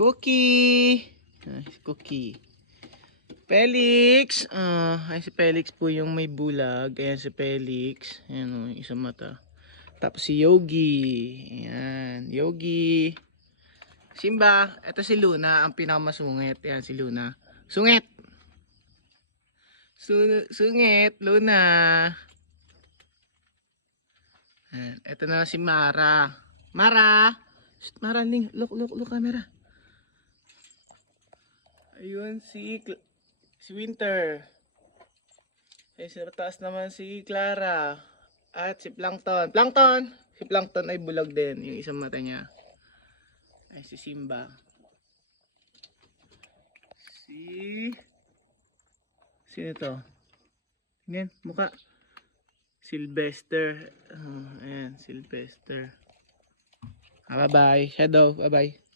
Cookie. Si Cookie. Felix. Ay si Felix po yung may bulag. Ayan si Felix. Ayan o, isang mata. Tapos si Yogi. Ayan, Yogi. Simba. Ito si Luna, ang pinakamasungit. Ayan si Luna. Sungit. Sungit, Luna. Ayan, ito na si Mara. Mara. Shh, Mara, Ling. Look, camera. Ayun si Winter. Eh, sa taas naman si Clara. At si Plankton. Plankton! Si Plankton ay bulag din. Yung isang mata niya. Ay si Simba. Sino to? Yan, mukha. Sylvester. Ayan, Sylvester. Bye-bye. Shadow, bye-bye.